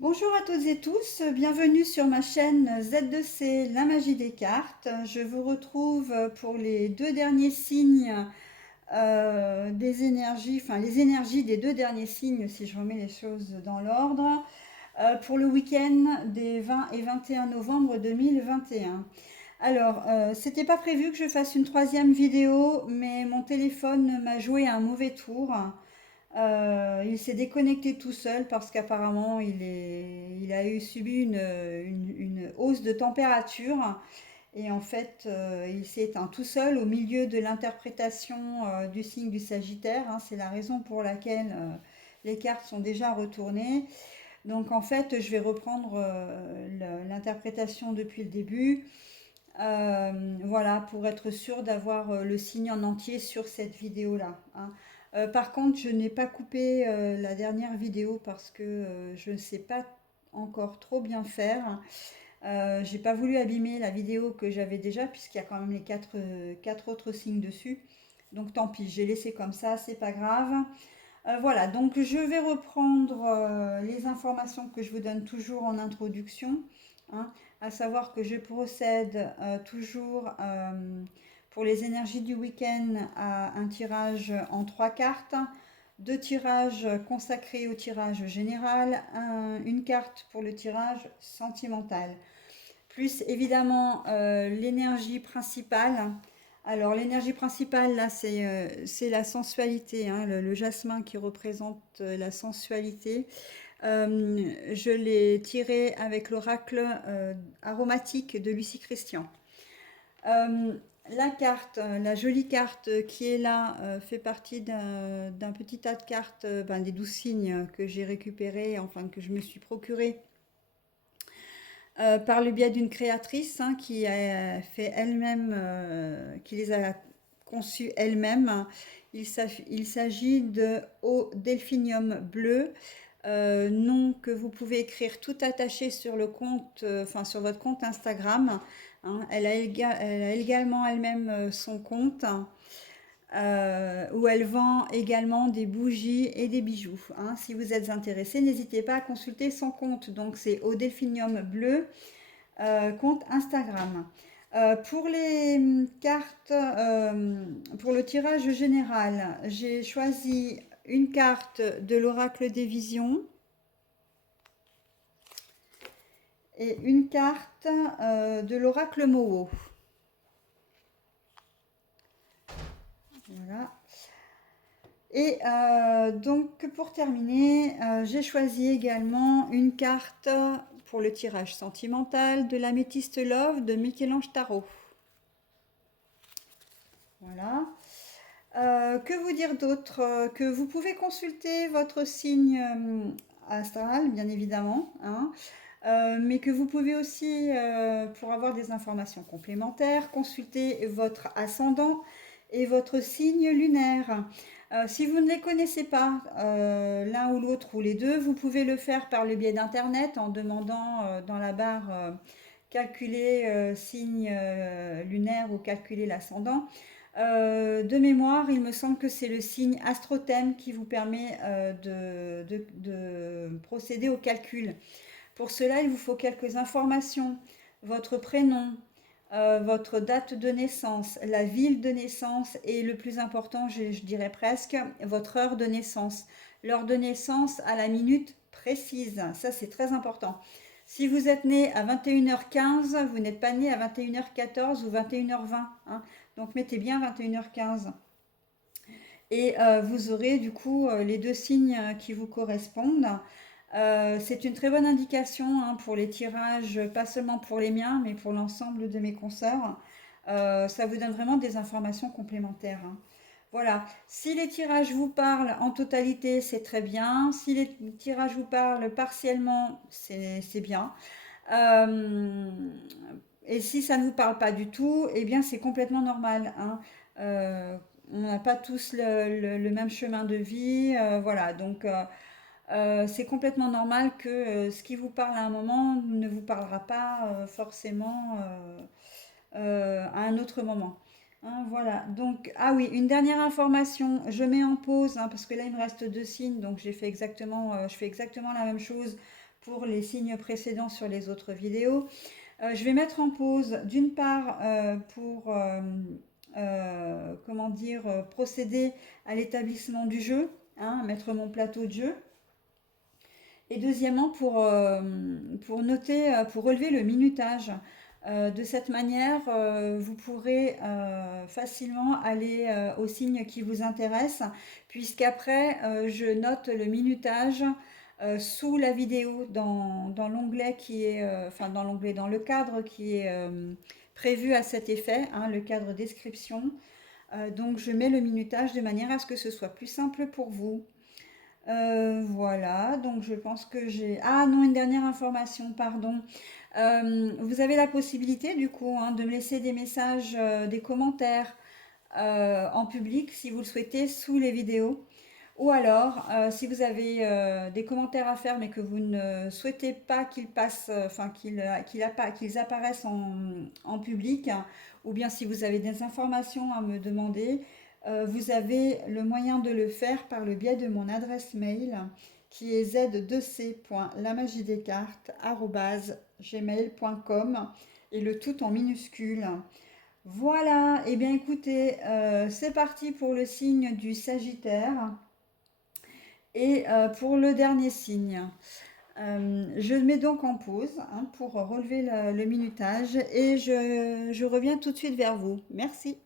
Bonjour à toutes et tous, bienvenue sur ma chaîne Z2C, la magie des cartes. Je vous retrouve pour les deux derniers signes des énergies, enfin les énergies des deux derniers signes si je remets les choses dans l'ordre, pour le week-end des 20 et 21 novembre 2021. Alors, c'était pas prévu que je fasse une troisième vidéo, mais mon téléphone m'a joué un mauvais tour. Il s'est déconnecté tout seul parce qu'apparemment il a subi une hausse de température et en fait il s'est éteint tout seul au milieu de l'interprétation du signe du Sagittaire, hein. C'est la raison pour laquelle les cartes sont déjà retournées. Donc en fait je vais reprendre l'interprétation depuis le début. Voilà, pour être sûr d'avoir le signe en entier sur cette vidéo-là, hein. Par contre, je n'ai pas coupé la dernière vidéo parce que je ne sais pas encore trop bien faire. J'ai pas voulu abîmer la vidéo que j'avais déjà puisqu'il y a quand même les quatre autres signes dessus. Donc tant pis, j'ai laissé comme ça, c'est pas grave. Voilà, donc je vais reprendre les informations que je vous donne toujours en introduction, hein, à savoir que je procède toujours pour les énergies du week-end à un tirage en trois cartes, deux tirages consacrés au tirage général, une carte pour le tirage sentimental, plus évidemment l'énergie principale. Alors l'énergie principale là c'est la sensualité, hein, le jasmin qui représente la sensualité. Je l'ai tiré avec l'oracle aromatique de Lucie Christian. Euh, la carte, la jolie carte qui est là, fait partie d'un petit tas de cartes, ben, des 12 signes que j'ai récupérés, enfin que je me suis procuré par le biais d'une créatrice, hein, qui a fait elle-même, qui les a conçus elle-même. Il s'agit de Eau Delphinium bleu, nom que vous pouvez écrire tout attaché sur le compte, enfin sur votre compte Instagram, hein. Elle a également elle-même son compte, où elle vend également des bougies et des bijoux, hein. Si vous êtes intéressé, n'hésitez pas à consulter son compte. Donc c'est Au Delphinium bleu, compte Instagram. Pour les cartes, pour le tirage général, j'ai choisi une carte de l'oracle des visions et une carte de l'oracle Moho. Voilà. Et donc pour terminer, j'ai choisi également une carte pour le tirage sentimental de l'améthyste Love de Michel-Ange Tarot. Voilà. Que vous dire d'autre? Que vous pouvez consulter votre signe astral, bien évidemment, hein, mais que vous pouvez aussi, pour avoir des informations complémentaires, consulter votre ascendant et votre signe lunaire. Si vous ne les connaissez pas, l'un ou l'autre ou les deux, vous pouvez le faire par le biais d'Internet en demandant dans la barre calculer signe lunaire ou calculer l'ascendant. De mémoire, il me semble que c'est le signe astrothème qui vous permet de procéder au calcul. Pour cela, il vous faut quelques informations. Votre prénom, votre date de naissance, la ville de naissance et le plus important, je dirais presque, votre heure de naissance. L'heure de naissance à la minute précise. Ça, c'est très important. Si vous êtes né à 21h15, vous n'êtes pas né à 21h14 ou 21h20, hein. Donc mettez bien 21h15. Et vous aurez du coup les deux signes qui vous correspondent. C'est une très bonne indication, hein, pour les tirages, pas seulement pour les miens, mais pour l'ensemble de mes consoeurs. Ça vous donne vraiment des informations complémentaires, hein. Voilà. Si les tirages vous parlent en totalité, c'est très bien. Si les tirages vous parlent partiellement, c'est bien. Euh, et si ça ne vous parle pas du tout, eh bien c'est complètement normal, hein. Euh, on n'a pas tous le même chemin de vie, voilà. Donc c'est complètement normal que ce qui vous parle à un moment ne vous parlera pas forcément à un autre moment, hein. Voilà. Donc, ah oui, une dernière information, je mets en pause, hein, parce que là il me reste deux signes, donc j'ai fait exactement, je fais exactement la même chose pour les signes précédents sur les autres vidéos. Je vais mettre en pause d'une part pour comment dire, procéder à l'établissement du jeu, hein, mettre mon plateau de jeu. Et deuxièmement, pour noter, pour relever le minutage. De cette manière, vous pourrez facilement aller aux signes qui vous intéressent, puisqu'après, je note le minutage sous la vidéo dans l'onglet qui est, enfin dans l'onglet, dans le cadre qui est prévu à cet effet, hein, le cadre description. Donc je mets le minutage de manière à ce que ce soit plus simple pour vous. Voilà, donc je pense que j'ai... Ah non, une dernière information, pardon. Vous avez la possibilité du coup, hein, de me laisser des messages, des commentaires en public si vous le souhaitez sous les vidéos. Ou alors, si vous avez des commentaires à faire mais que vous ne souhaitez pas qu'ils passent, enfin qu'ils apparaissent en public, hein, ou bien si vous avez des informations à me demander, vous avez le moyen de le faire par le biais de mon adresse mail qui est z2c.lamagidescartes@gmail.com et le tout en minuscule. Voilà, et bien écoutez, c'est parti pour le signe du Sagittaire. Et pour le dernier signe, je mets donc en pause, hein, pour relever le minutage et je reviens tout de suite vers vous. Merci.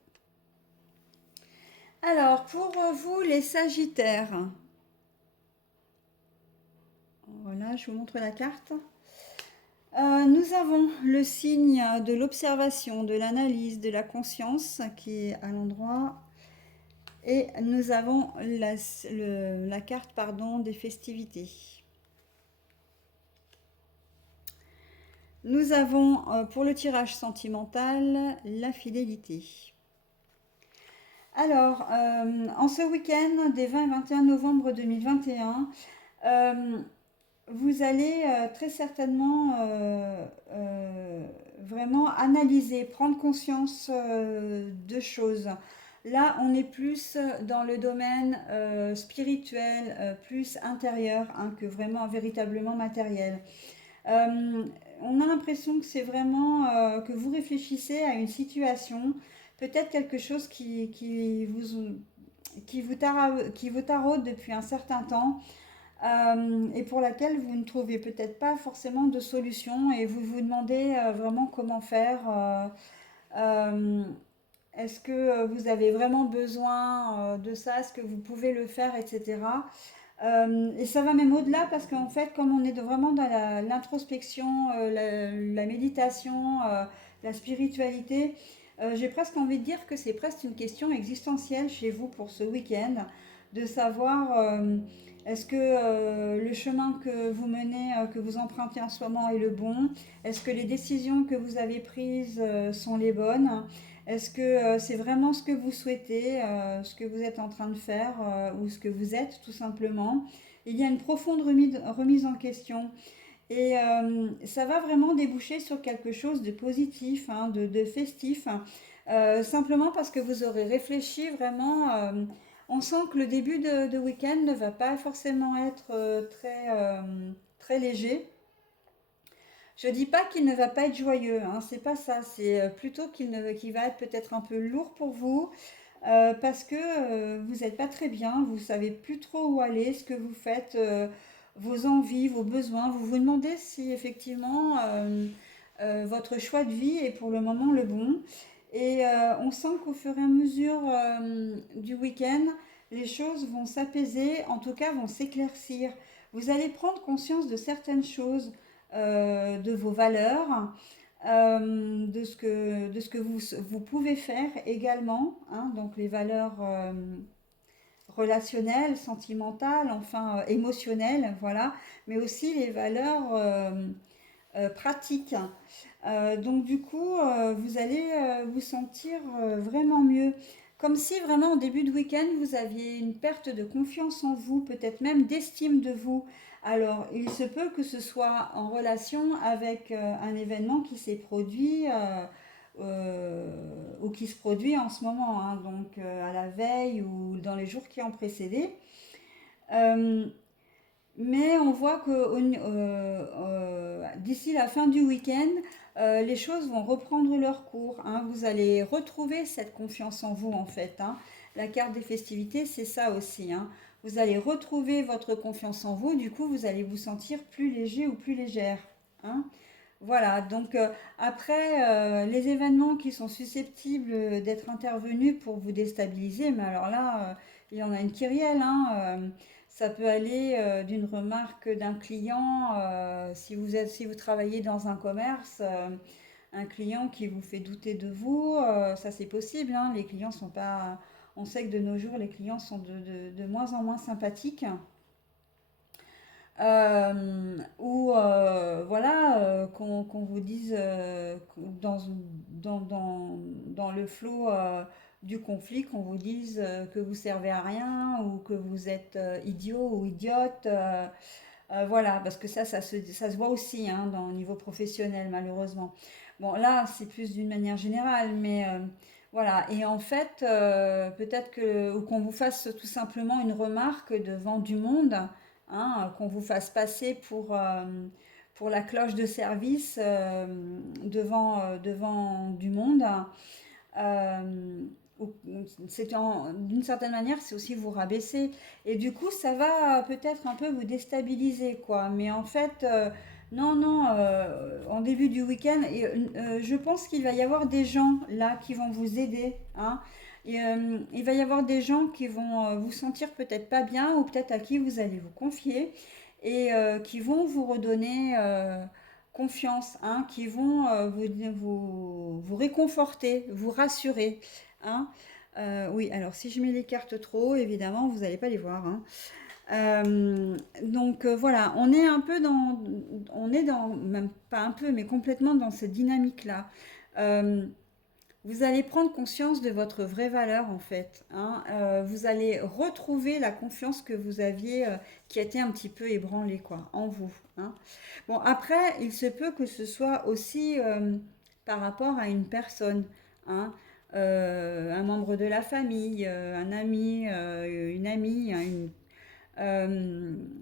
Alors, pour vous les Sagittaires, voilà, je vous montre la carte. Nous avons le signe de l'observation, de l'analyse, de la conscience qui est à l'endroit. Et nous avons la carte, pardon, des festivités. Nous avons pour le tirage sentimental la fidélité. Alors, en ce week-end des 20 et 21 novembre 2021, vous allez très certainement vraiment analyser, prendre conscience de choses. Là, on est plus dans le domaine spirituel, plus intérieur, hein, que vraiment véritablement matériel. Euh, on a l'impression que c'est vraiment que vous réfléchissez à une situation, peut-être quelque chose qui vous taraude depuis un certain temps, et pour laquelle vous ne trouvez peut-être pas forcément de solution et vous vous demandez vraiment comment faire. Euh, Est-ce que vous avez vraiment besoin de ça? Est-ce que vous pouvez le faire, etc. Et ça va même au-delà parce qu'en fait, comme on est vraiment dans l'introspection, la méditation, la spiritualité, j'ai presque envie de dire que c'est presque une question existentielle chez vous pour ce week-end, de savoir est-ce que le chemin que vous menez, que vous empruntez en ce moment est le bon? Est-ce que les décisions que vous avez prises sont les bonnes? Est-ce que c'est vraiment ce que vous souhaitez, ce que vous êtes en train de faire ou ce que vous êtes tout simplement? Il y a une profonde remise en question et ça va vraiment déboucher sur quelque chose de positif, hein, de festif, hein, simplement parce que vous aurez réfléchi vraiment. On sent que le début de week-end ne va pas forcément être très léger. Je dis pas qu'il ne va pas être joyeux, hein, c'est pas ça, c'est plutôt qu'il va être peut-être un peu lourd pour vous, parce que vous n'êtes pas très bien, vous savez plus trop où aller, ce que vous faites, vos envies, vos besoins, vous vous demandez si effectivement votre choix de vie est pour le moment le bon. Et on sent qu'au fur et à mesure du week-end, les choses vont s'apaiser, en tout cas vont s'éclaircir. Vous allez prendre conscience de certaines choses, de vos valeurs, de ce que vous pouvez faire également, hein, donc les valeurs relationnelles, sentimentales, enfin émotionnelles, voilà, mais aussi les valeurs pratiques. Donc du coup, vous allez vous sentir vraiment mieux. Comme si vraiment au début de week-end, vous aviez une perte de confiance en vous, peut-être même d'estime de vous. Alors, il se peut que ce soit en relation avec un événement qui s'est produit ou qui se produit en ce moment, hein, donc à la veille ou dans les jours qui ont précédé. Euh, Mais on voit que d'ici la fin du week-end, les choses vont reprendre leur cours, hein. Vous allez retrouver cette confiance en vous, en fait, hein. La carte des festivités, c'est ça aussi, hein. Vous allez retrouver votre confiance en vous, du coup, vous allez vous sentir plus léger ou plus légère, hein. Voilà, donc après, les événements qui sont susceptibles d'être intervenus pour vous déstabiliser, mais alors là, il y en a une kyrielle, hein. Ça peut aller d'une remarque d'un client, si vous travaillez dans un commerce, un client qui vous fait douter de vous, ça c'est possible, hein. Les clients sont pas, on sait que de nos jours, les clients sont de moins en moins sympathiques. Ou voilà, qu'on vous dise dans le flot du conflit, qu'on vous dise que vous servez à rien ou que vous êtes idiot ou idiote. Voilà, parce que ça se voit aussi, hein, au niveau professionnel, malheureusement. Bon, là, c'est plus d'une manière générale, mais voilà. Et en fait, peut-être que, ou qu'on vous fasse tout simplement une remarque devant du monde, hein, qu'on vous fasse passer pour la cloche de service devant du monde. Euh, d'une certaine manière, c'est aussi vous rabaisser. Et du coup, ça va peut-être un peu vous déstabiliser, quoi. Mais en fait, non, non, en début du week-end, je pense qu'il va y avoir des gens là qui vont vous aider, hein. Et, il va y avoir des gens qui vont vous sentir peut-être pas bien ou peut-être à qui vous allez vous confier et qui vont vous redonner confiance, hein, qui vont vous réconforter, vous rassurer, hein. Oui, alors si je mets les cartes trop haut, évidemment, vous n'allez pas les voir, hein. Donc voilà, on est dans, même pas un peu, mais complètement dans cette dynamique-là. Euh, Vous allez prendre conscience de votre vraie valeur en fait, hein. Vous allez retrouver la confiance que vous aviez, qui était un petit peu ébranlée quoi, en vous, hein. Bon après, il se peut que ce soit aussi par rapport à une personne, hein. Un membre de la famille, un ami, une amie, hein,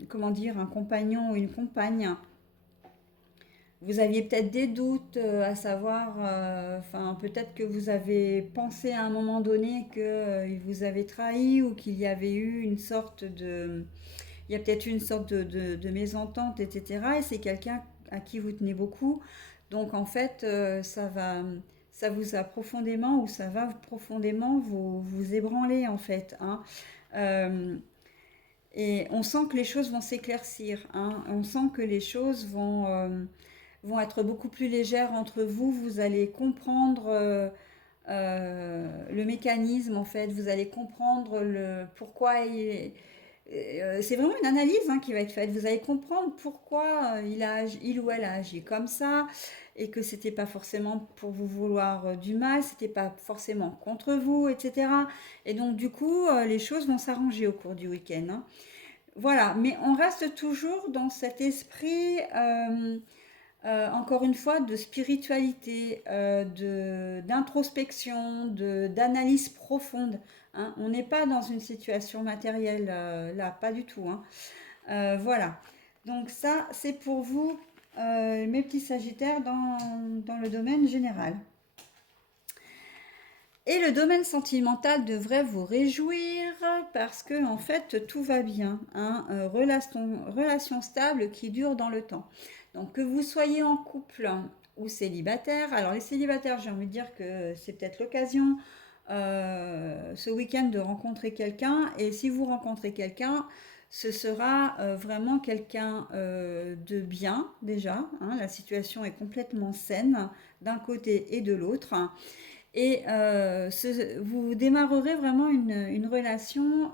comment dire, un compagnon ou une compagne. Vous aviez peut-être des doutes à savoir, enfin peut-être que vous avez pensé à un moment donné qu'il vous avait trahi ou qu'il y avait eu une sorte de, il y a peut-être eu une sorte de mésentente, etc. Et c'est quelqu'un à qui vous tenez beaucoup. Donc en fait, ça vous a profondément ou ça va profondément vous ébranler en fait, hein. Euh, et on sent que les choses vont s'éclaircir, hein. On sent que les choses vont être beaucoup plus légères entre vous. Vous allez comprendre le mécanisme, en fait. Vous allez comprendre le pourquoi c'est vraiment une analyse hein, qui va être faite. Vous allez comprendre pourquoi il ou elle a agi comme ça et que c'était pas forcément pour vous vouloir du mal, c'était pas forcément contre vous, etc. Et donc du coup, les choses vont s'arranger au cours du week-end, hein. Voilà, mais on reste toujours dans cet esprit encore une fois, de spiritualité, d'introspection, d'analyse profonde, hein. On n'est pas dans une situation matérielle là, pas du tout, hein. Voilà. Donc ça, c'est pour vous, mes petits sagittaires, dans le domaine général. Et le domaine sentimental devrait vous réjouir parce que en fait tout va bien, hein. Relation stable qui dure dans le temps. Donc que vous soyez en couple ou célibataire, alors les célibataires j'ai envie de dire que c'est peut-être l'occasion ce week-end de rencontrer quelqu'un et si vous rencontrez quelqu'un, ce sera vraiment quelqu'un de bien déjà, hein. La situation est complètement saine d'un côté et de l'autre. Et vous démarrerez vraiment une relation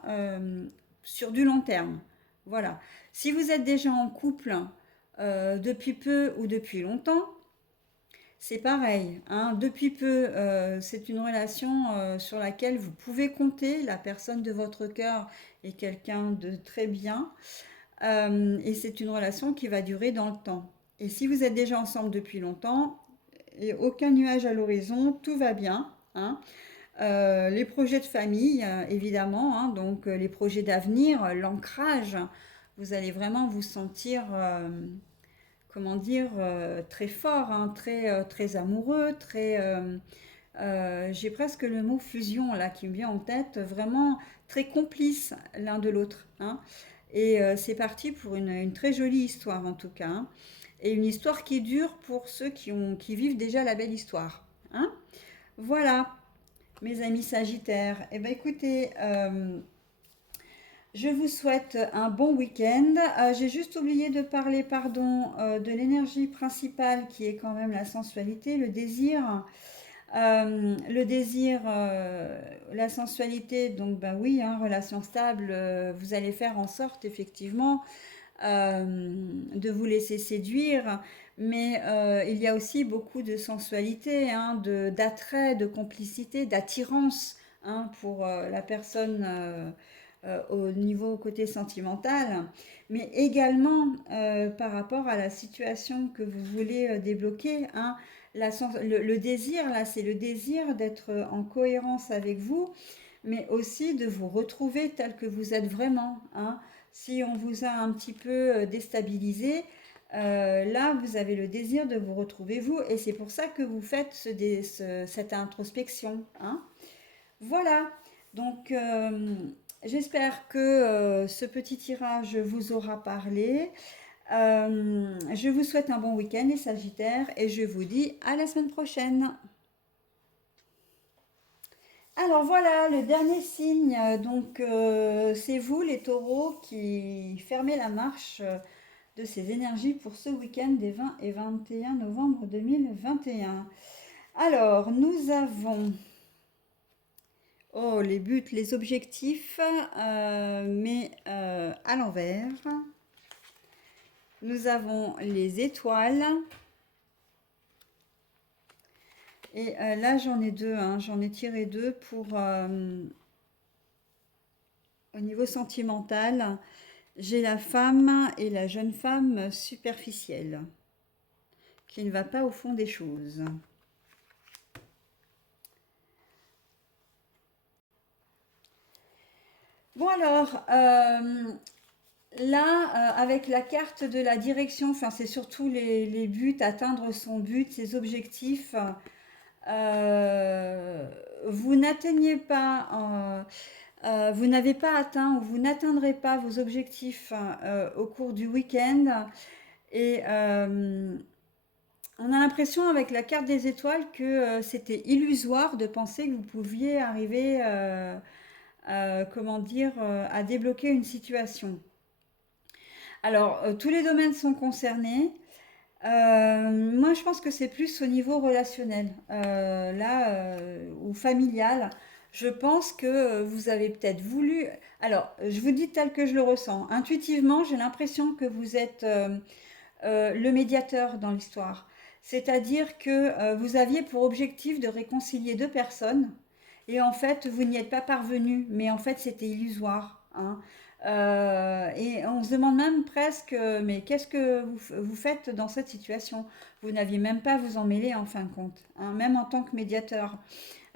sur du long terme. Voilà. Si vous êtes déjà en couple depuis peu ou depuis longtemps, c'est pareil, hein. Depuis peu, c'est une relation sur laquelle vous pouvez compter. La personne de votre cœur est quelqu'un de très bien. Et c'est une relation qui va durer dans le temps. Et si vous êtes déjà ensemble depuis longtemps, et aucun nuage à l'horizon, tout va bien, hein. Les projets de famille, évidemment, hein, donc les projets d'avenir, l'ancrage vous allez vraiment vous sentir, comment dire, très fort, hein, très amoureux, j'ai presque le mot fusion là qui me vient en tête, vraiment très complices l'un de l'autre, hein. Et c'est parti pour une très jolie histoire en tout cas, hein. Et une histoire qui dure pour ceux qui vivent déjà la belle histoire, hein. Voilà, mes amis Sagittaires. Eh bien écoutez, je vous souhaite un bon week-end. J'ai juste oublié de parler, pardon, de l'énergie principale qui est quand même la sensualité, le désir. Le désir, la sensualité, donc ben oui, hein, relation stable, vous allez faire en sorte effectivement de vous laisser séduire, mais il y a aussi beaucoup de sensualité, hein, d'attrait, de complicité, d'attirance, hein, pour la personne au niveau côté sentimental, mais également par rapport à la situation que vous voulez débloquer, hein. Le désir, là, c'est le désir d'être en cohérence avec vous, mais aussi de vous retrouver tel que vous êtes vraiment, hein. Si on vous a un petit peu déstabilisé, là, vous avez le désir de vous retrouver vous, et c'est pour ça que vous faites cette introspection, hein. Voilà, donc j'espère que ce petit tirage vous aura parlé. Je vous souhaite un bon week-end les Sagittaires et je vous dis à la semaine prochaine. Alors voilà, le dernier signe, donc c'est vous les taureaux qui fermez la marche de ces énergies pour ce week-end des 20 et 21 novembre 2021. Alors, nous avons les buts, les objectifs, mais à l'envers. Nous avons les étoiles. Et là, j'en ai deux, hein, j'en ai tiré deux pour au niveau sentimental. J'ai la femme et la jeune femme superficielle qui ne va pas au fond des choses. Bon alors, là, avec la carte de la direction, enfin c'est surtout les buts, atteindre son but, ses objectifs. Euh, vous n'atteignez pas, vous n'avez pas atteint ou vous n'atteindrez pas vos objectifs au cours du week-end. Et on a l'impression avec la carte des étoiles que c'était illusoire de penser que vous pouviez arriver, comment dire, à débloquer une situation. Alors, tous les domaines sont concernés. Moi, je pense que c'est plus au niveau relationnel, là, ou familial. Je pense que vous avez peut-être voulu. Alors, je vous dis tel que je le ressens. Intuitivement, j'ai l'impression que vous êtes le médiateur dans l'histoire. C'est-à-dire que vous aviez pour objectif de réconcilier deux personnes et en fait, vous n'y êtes pas parvenu, mais en fait, c'était illusoire, hein. Et on se demande même presque, mais qu'est-ce que vous faites dans cette situation? Vous n'aviez même pas à vous en mêler en fin de compte, hein, même en tant que médiateur.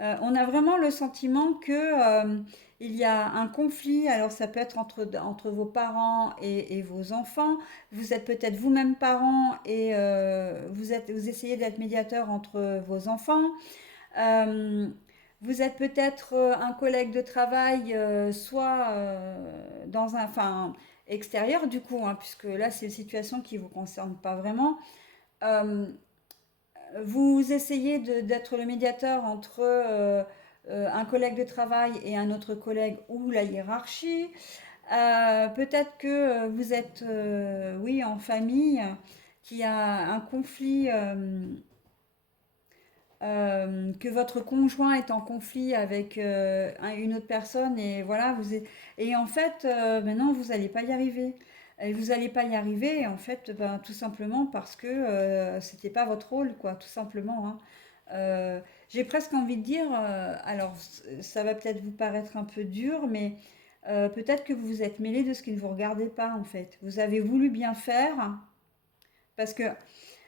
On a vraiment le sentiment que il y a un conflit. Alors ça peut être entre vos parents et vos enfants. Vous êtes peut-être vous-même parent et vous essayez d'être médiateur entre vos enfants. Euh, Vous êtes peut-être un collègue de travail, soit dans un, enfin, extérieur du coup, hein, puisque là c'est une situation qui ne vous concerne pas vraiment. Euh, vous essayez d'être le médiateur entre un collègue de travail et un autre collègue ou la hiérarchie. Peut-être que vous êtes, oui, en famille, qui a un conflit, que votre conjoint est en conflit avec une autre personne et voilà, et en fait, maintenant, vous n'allez pas y arriver. Et vous n'allez pas y arriver, en fait, ben, tout simplement parce que c'était pas votre rôle, quoi, tout simplement, hein. Euh, j'ai presque envie de dire, alors ça va peut-être vous paraître un peu dur, mais peut-être que vous vous êtes mêlé de ce qui ne vous regardait pas, en fait. Vous avez voulu bien faire, parce que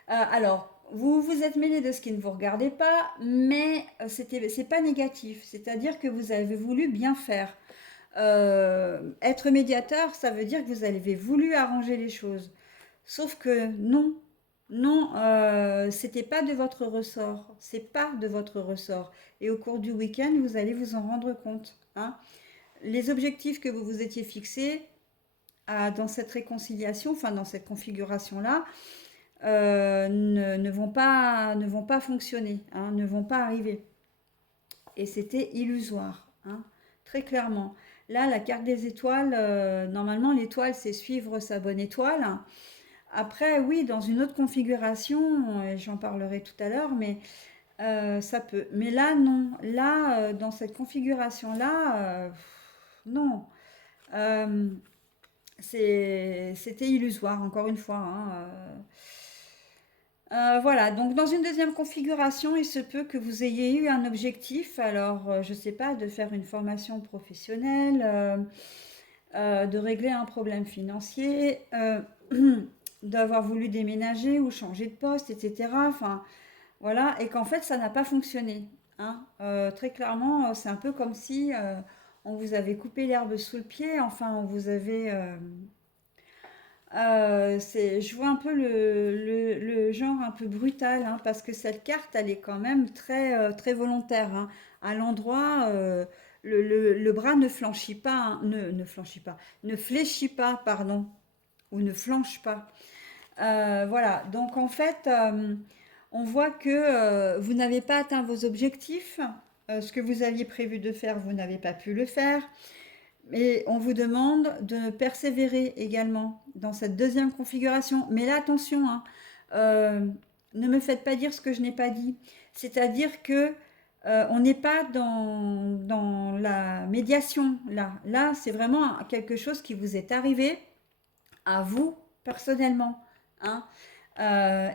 alors, vous vous êtes mêlé de ce qui ne vous regardait pas, mais c'est pas négatif. C'est-à-dire que vous avez voulu bien faire. Être médiateur, ça veut dire que vous avez voulu arranger les choses. Sauf que non, non, c'était pas de votre ressort, c'est pas de votre ressort. Et au cours du week-end, vous allez vous en rendre compte, hein. Les objectifs que vous vous étiez fixés dans cette réconciliation, enfin dans cette configuration-là, ne vont pas fonctionner, hein, ne vont pas arriver. Et c'était illusoire, hein, très clairement. Là, la carte des étoiles, normalement, l'étoile, c'est suivre sa bonne étoile. Après, oui, dans une autre configuration, j'en parlerai tout à l'heure, mais ça peut. Mais là, non. Là, dans cette configuration-là, non. Euh, C'était illusoire, encore une fois, hein. Voilà, donc dans une deuxième configuration, il se peut que vous ayez eu un objectif, alors je ne sais pas, de faire une formation professionnelle, de régler un problème financier, d'avoir voulu déménager ou changer de poste, etc. Enfin, voilà, et qu'en fait, ça n'a pas fonctionné, hein. Très clairement, c'est un peu comme si on vous avait coupé l'herbe sous le pied, enfin, on vous avait... je vois un peu le genre un peu brutal, hein, parce que cette carte, elle est quand même très volontaire, hein. À l'endroit, le bras ne flanchit pas, hein, ne flanchit pas, ne fléchit pas, pardon, ou ne flanche pas. Voilà, donc en fait, on voit que vous n'avez pas atteint vos objectifs. Ce que vous aviez prévu de faire, vous n'avez pas pu le faire. Et on vous demande de persévérer également dans cette deuxième configuration. Mais là, attention, hein, euh, ne me faites pas dire ce que je n'ai pas dit. C'est-à-dire que on n'est pas dans la médiation là. Là, c'est vraiment quelque chose qui vous est arrivé à vous personnellement, hein.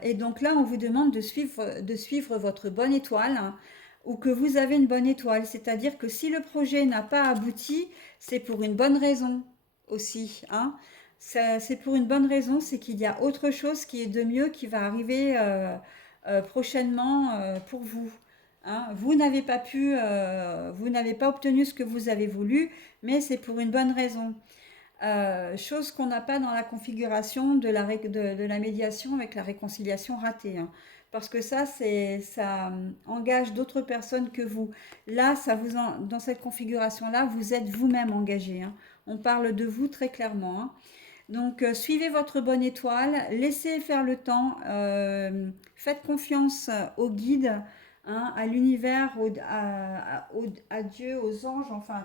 Et donc là, on vous demande de suivre votre bonne étoile, hein, ou que vous avez une bonne étoile. C'est-à-dire que si le projet n'a pas abouti, c'est pour une bonne raison aussi, hein. C'est pour une bonne raison, c'est qu'il y a autre chose qui est de mieux qui va arriver prochainement pour vous, hein. Vous n'avez pas obtenu ce que vous avez voulu, mais c'est pour une bonne raison. Chose qu'on n'a pas dans la configuration de la médiation avec la réconciliation ratée, hein. Parce que ça engage d'autres personnes que vous. Là, dans cette configuration-là, vous êtes vous-même engagé, hein. On parle de vous très clairement, hein. Donc, suivez votre bonne étoile, laissez faire le temps, faites confiance au guide, hein, à l'univers, à Dieu, aux anges, enfin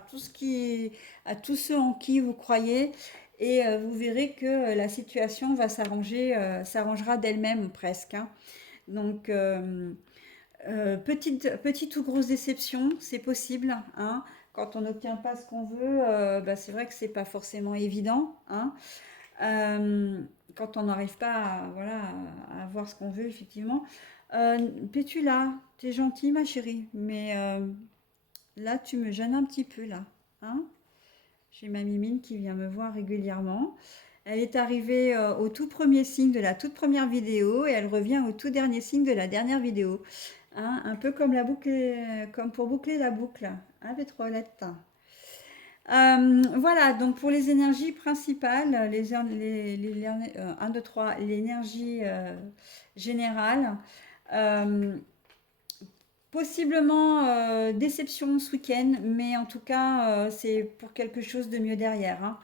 à tous ceux en qui vous croyez, et vous verrez que la situation va s'arrangera d'elle-même presque, hein. Donc, petite ou grosse déception, c'est possible, hein. Quand on n'obtient pas ce qu'on veut, bah, c'est vrai que c'est pas forcément évident, hein. Euh, Quand on n'arrive pas voilà, à avoir ce qu'on veut, effectivement. Pétula, t'es gentille, ma chérie, mais là, tu me gênes un petit peu, là, hein. J'ai ma Mimine qui vient me voir régulièrement. Elle est arrivée au tout premier signe de la toute première vidéo et elle revient au tout dernier signe de la dernière vidéo, hein, un peu comme comme pour boucler la boucle, hein, Pétrolette. Voilà, donc pour les énergies principales, 1, 2, 3, l'énergie générale, euh, possiblement déception ce week-end, mais en tout cas, c'est pour quelque chose de mieux derrière, hein.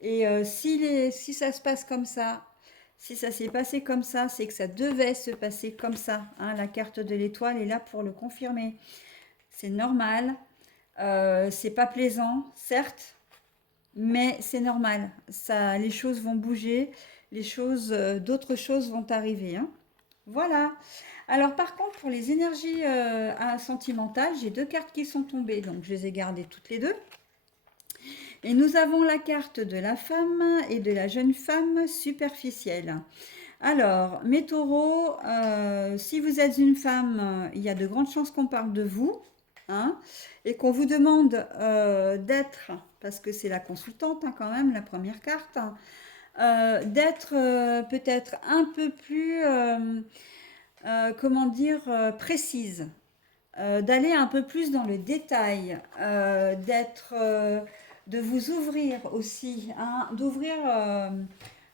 Et si ça se passe comme ça, si ça s'est passé comme ça, c'est que ça devait se passer comme ça, hein. La carte de l'étoile est là pour le confirmer. C'est normal, c'est pas plaisant, certes, mais c'est normal. Ça, les choses vont bouger, d'autres choses vont arriver, hein. Voilà. Alors par contre, pour les énergies sentimentales, j'ai deux cartes qui sont tombées, donc je les ai gardées toutes les deux. Et nous avons la carte de la femme et de la jeune femme superficielle. Alors, mes taureaux, si vous êtes une femme, il y a de grandes chances qu'on parle de vous, hein, et qu'on vous demande d'être, parce que c'est la consultante, hein, quand même, la première carte, hein, d'être peut-être un peu plus, comment dire, d'aller un peu plus dans le détail, de vous ouvrir aussi, hein,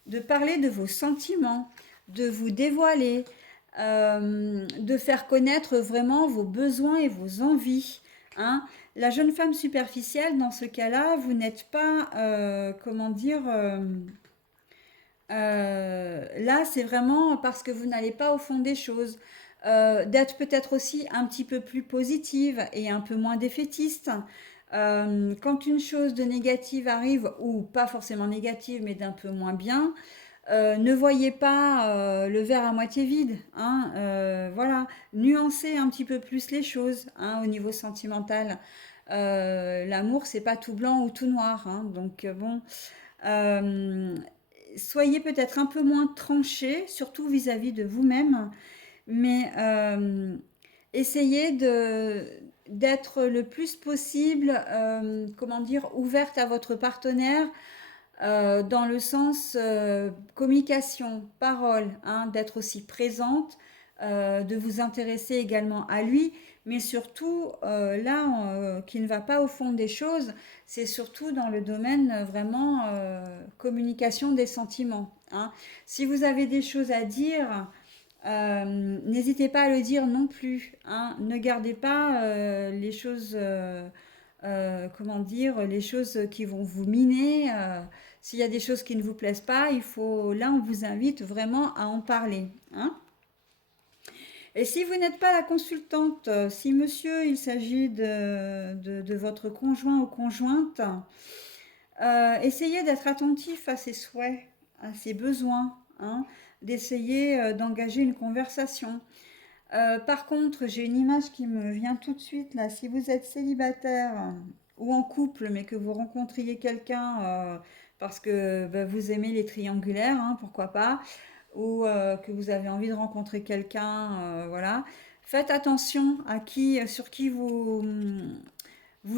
de parler de vos sentiments, de vous dévoiler, de faire connaître vraiment vos besoins et vos envies, hein. La jeune femme superficielle, dans ce cas-là, vous n'êtes pas, comment dire, là, c'est vraiment parce que vous n'allez pas au fond des choses. D'être peut-être aussi un petit peu plus positive et un peu moins défaitiste. Quand une chose de négative arrive, ou pas forcément négative, mais d'un peu moins bien, ne voyez pas le verre à moitié vide, hein, voilà, nuancez un petit peu plus les choses, hein, au niveau sentimental. L'amour, c'est pas tout blanc ou tout noir, hein, donc bon, euh, soyez peut-être un peu moins tranché, surtout vis-à-vis de vous-même, mais essayez d'être le plus possible, comment dire, ouverte à votre partenaire, dans le sens communication, parole, hein, d'être aussi présente, de vous intéresser également à lui, mais surtout là, qui ne va pas au fond des choses, c'est surtout dans le domaine vraiment communication des sentiments, hein. Si vous avez des choses à dire, n'hésitez pas à le dire non plus, hein. Ne gardez pas les choses, comment dire, les choses qui vont vous miner. S'il y a des choses qui ne vous plaisent pas, là, on vous invite vraiment à en parler, hein. Et si vous n'êtes pas la consultante, si monsieur, il s'agit de votre conjoint ou conjointe, essayez d'être attentif à ses souhaits, à ses besoins, hein, d'essayer d'engager une conversation. Par contre, j'ai une image qui me vient tout de suite là. Si vous êtes célibataire ou en couple, mais que vous rencontriez quelqu'un parce que bah, vous aimez les triangulaires, hein, pourquoi pas, ou que vous avez envie de rencontrer quelqu'un, voilà. Faites attention à sur qui vous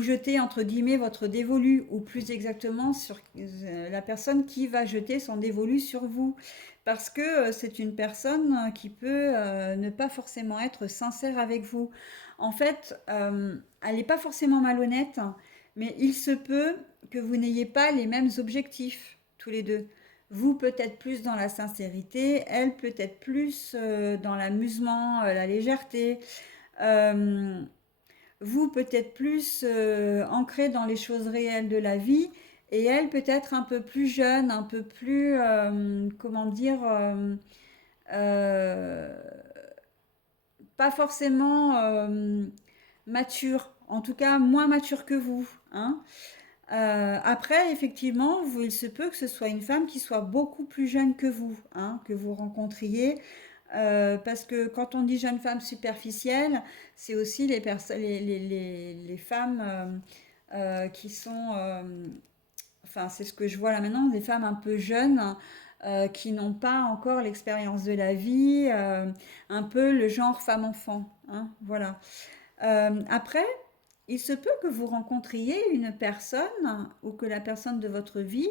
jetez entre guillemets votre dévolu, ou plus exactement sur la personne qui va jeter son dévolu sur vous. Parce que c'est une personne qui peut ne pas forcément être sincère avec vous. En fait, elle n'est pas forcément malhonnête, mais il se peut que vous n'ayez pas les mêmes objectifs, tous les deux. Vous peut-être plus dans la sincérité, elle peut-être plus dans l'amusement, la légèreté. Euh, Vous peut-être plus ancré dans les choses réelles de la vie, et elle peut-être un peu plus jeune, un peu plus, comment dire, euh, pas forcément mature, en tout cas moins mature que vous, hein. Après, effectivement, il se peut que ce soit une femme qui soit beaucoup plus jeune que vous, hein, que vous rencontriez. Parce que quand on dit jeune femme superficielle, c'est aussi les femmes qui sont, enfin c'est ce que je vois là maintenant, des femmes un peu jeunes qui n'ont pas encore l'expérience de la vie, un peu le genre femme-enfant, hein, voilà. Après, il se peut que vous rencontriez une personne ou que la personne de votre vie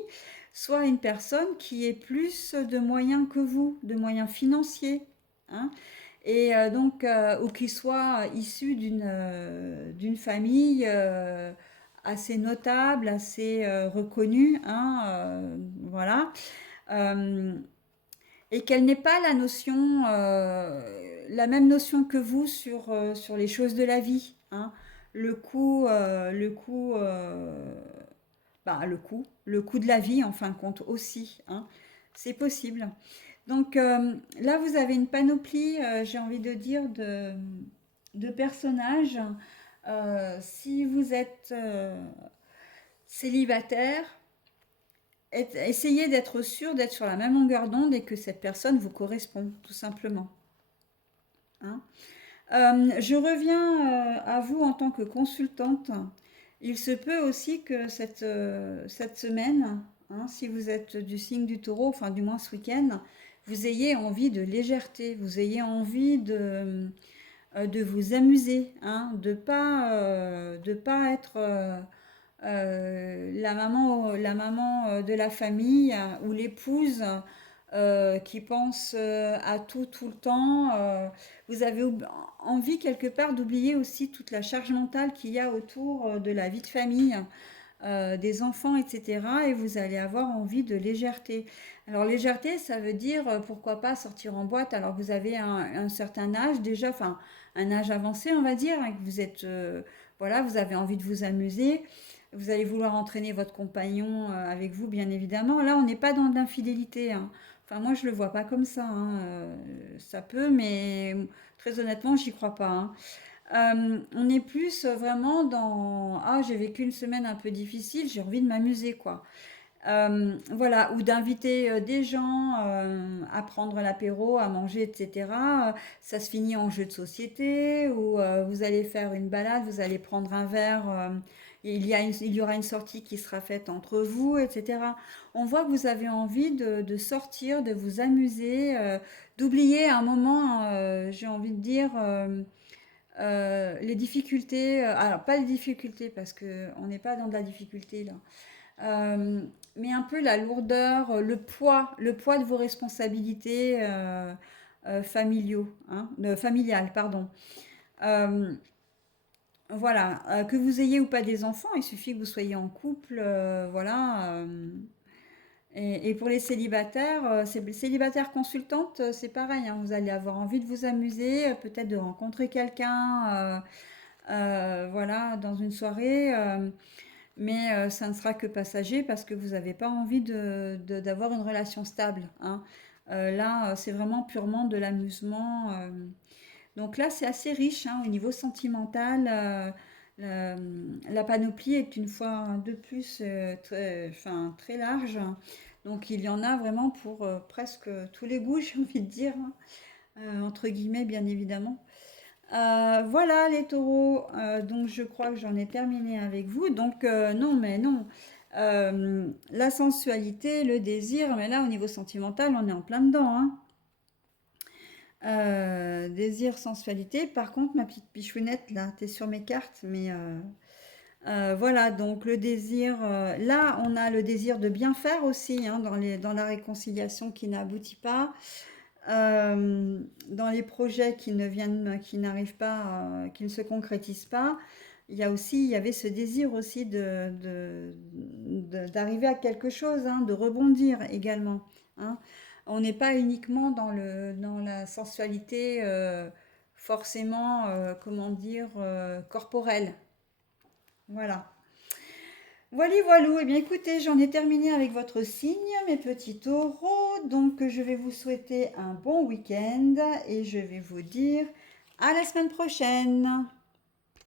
soit une personne qui ait plus de moyens que vous, de moyens financiers, hein, et donc ou qui soit issue d'une famille assez notable, assez reconnue, hein, voilà. Euh, et qu'elle n'ait pas la même notion que vous sur les choses de la vie, hein. Le coût de la vie, en fin de compte aussi, hein. C'est possible. Donc là, vous avez une panoplie, j'ai envie de dire, de personnages. Si vous êtes célibataire, essayez d'être sûr d'être sur la même longueur d'onde et que cette personne vous correspond, tout simplement, hein. Je reviens à vous en tant que consultante. Il se peut aussi que cette semaine, hein, si vous êtes du signe du taureau, enfin du moins ce week-end, vous ayez envie de légèreté, vous ayez envie de vous amuser, hein, de pas être la maman de la famille ou l'épouse qui pense à tout le temps. Vous avez envie quelque part d'oublier aussi toute la charge mentale qu'il y a autour de la vie de famille. des enfants, etc. Et vous allez avoir envie de légèreté. Alors légèreté, ça veut dire pourquoi pas sortir en boîte alors que vous avez un certain âge déjà, enfin un âge avancé on va dire, et que vous êtes, voilà, vous avez envie de vous amuser. Vous allez vouloir entraîner votre compagnon avec vous, bien évidemment. Là, on n'est pas dans de l'infidélité, hein. Enfin, moi, je le vois pas comme ça, hein. Ça peut, mais très honnêtement, j'y crois pas, hein. On est plus vraiment dans ah, j'ai vécu une semaine un peu difficile, j'ai envie de m'amuser, quoi. Voilà, ou d'inviter des gens à prendre l'apéro, à manger, etc. Ça se finit en jeu de société, ou vous allez faire une balade, vous allez prendre un verre, il y aura une sortie qui sera faite entre vous, etc. On voit que vous avez envie de sortir, de vous amuser, d'oublier un moment, j'ai envie de dire, les difficultés. Alors, pas les difficultés, parce qu'on n'est pas dans de la difficulté là. Euh, mais un peu la lourdeur, le poids de vos responsabilités familiaux, hein, familiales, pardon. Euh, voilà, que vous ayez ou pas des enfants, il suffit que vous soyez en couple, voilà. Et pour les célibataires, célibataires consultantes, c'est pareil, hein, vous allez avoir envie de vous amuser, peut-être de rencontrer quelqu'un, voilà, dans une soirée. Mais ça ne sera que passager parce que vous n'avez pas envie d'avoir une relation stable, hein. Là, c'est vraiment purement de l'amusement. Donc là, c'est assez riche, hein, au niveau sentimental. La panoplie est une fois de plus très, enfin, très large. Donc il y en a vraiment pour presque tous les goûts, j'ai envie de dire, hein, entre guillemets, bien évidemment. Voilà les taureaux. Donc je crois que j'en ai terminé avec vous. Donc non, mais non. La sensualité, le désir, mais là au niveau sentimental, on est en plein dedans, hein. Désir, sensualité. Par contre, ma petite pichounette, là, t'es sur mes cartes, mais voilà, donc le désir. Là, on a le désir de bien faire aussi, hein, dans la réconciliation qui n'aboutit pas. Dans les projets qui n'arrivent pas, qui ne se concrétisent pas, il y avait ce désir aussi d'arriver à quelque chose, hein, de rebondir également, hein. On n'est pas uniquement dans la sensualité forcément, comment dire, corporelle. Voilà. Voilà, voilou. Eh bien, écoutez, j'en ai terminé avec votre signe, mes petits taureaux. Donc, je vais vous souhaiter un bon week-end et je vais vous dire à la semaine prochaine.